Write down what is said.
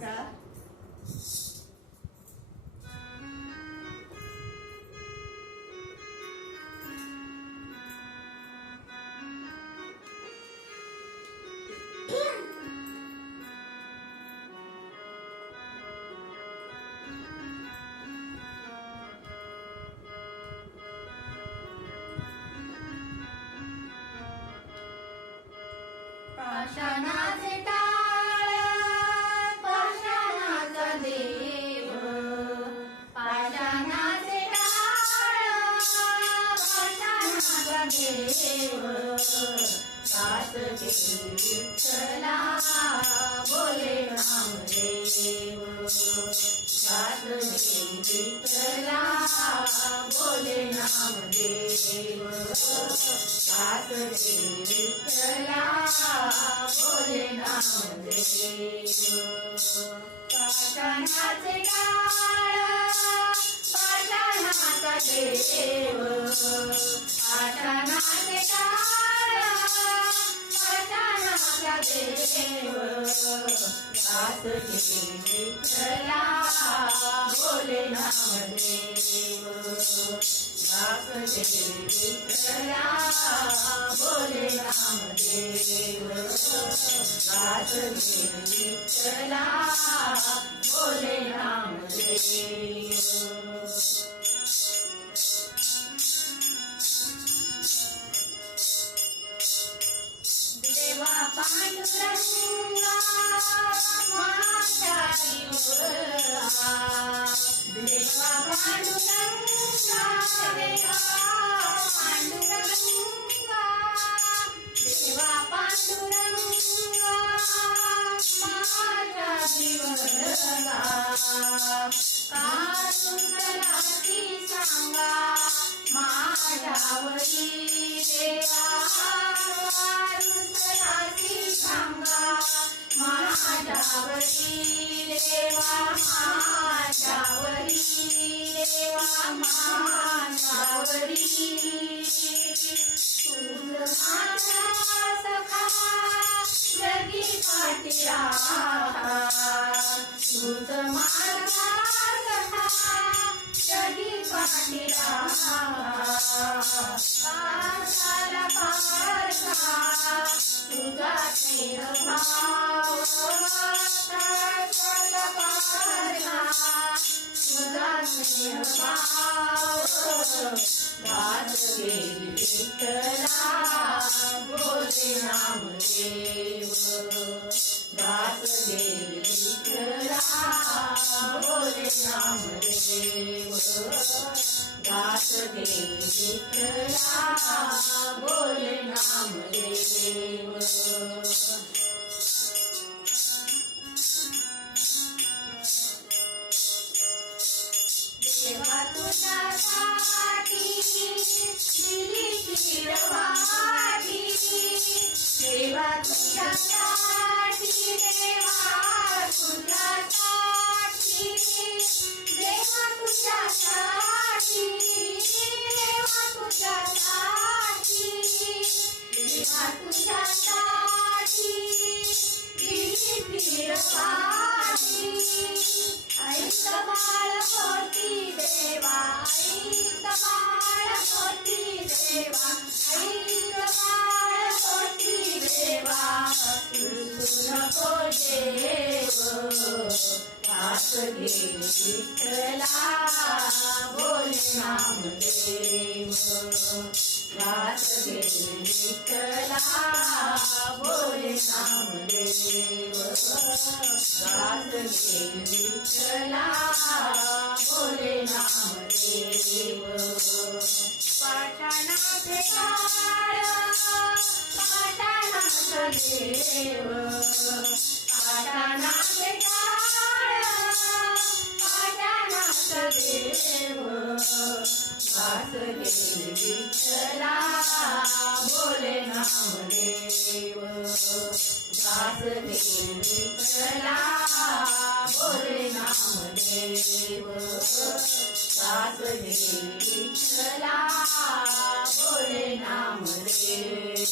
नमस्कार. पाषाणाचे टाळ पाषाणाचा देव, पाषाणाचे टाळ पाषाणाचा देव. दास घेई विठ्ठला बोले नामदेव, दास घेई विठ्ठला बोले नामदेव, दास घेई विठ्ठला बोले नामदेव. पाषाणाचे टाळ पाषाणाचा देव, पाषाणाचे टाळ पाषाणाचा देव. दास घेई विठ्ठला बोले नामदेव, दास घेई विठ्ठला बोले नामदेव, दास घेई विठ्ठला बोले नामदेव. देवा पांडुरंगा माझ्या जीवला, देवा पांडुरंगा, देवा पांडुरंगा, देवा पांडुरंगा माझ्या जीवला. कारुंसलाची सांगा माझ्यावरी देवा, कारुंसलाची सांगा माझ्यावरी देवा, माझ्यावरी देवा, माझ्यावरी. तुझ माझा सखा जगी पाठीरा, तुझ माझा सखा जगी पाठीरा. काळजाला पारखा तुझा स्नेह भाव, काळजाला पारखा तुझा स्नेह भाव. दास घेई विठ्ठला बोले नामदेव, दास घेई विठ्ठला बोले नामदेव, दास घेई विठ्ठला बोले नामदेव. देवा तुझ्यासाठी दिली खीरवाटी, देवा तुझ्यासाठी, देवा तुझ्यासाठी, देवा तुझ्यासाठी, देवा तुझ्यासाठी, देवा तुझ्यासाठी दिली खीरवाटी. ऐक बाळ होती देवा, ऐक बाळ होती देवा, ऐक बाळ होती देवा. तुझू नको देव, दास घेई विठ्ठला बोले नामदेव, दास घेई विठ्ठला बोले नामदेव, दास घेई विठ्ठला बोले नामदेव. पाषाणाचे टाळ पाषाणाचा देव, पाषाणाचे टाळ पाषाणाचा देव. दास घेई विठ्ठला बोले नामदेव, दास घेई विठ्ठला बोले नामदेव, दास घेई विठ्ठला बोले नामदेव.